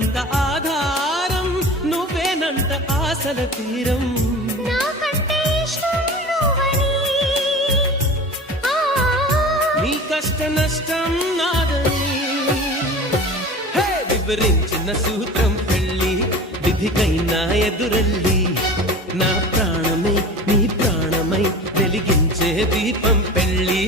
కంట ఆధారం నువ్వేనంట ఆశల తీరం నీ కష్ట నష్టం నాదని వివరించిన సూత్రం పెళ్ళి విధికైనా ఎదురల్లి నా ప్రాణమై నీ ప్రాణమై వెలిగించే దీపం పెళ్ళి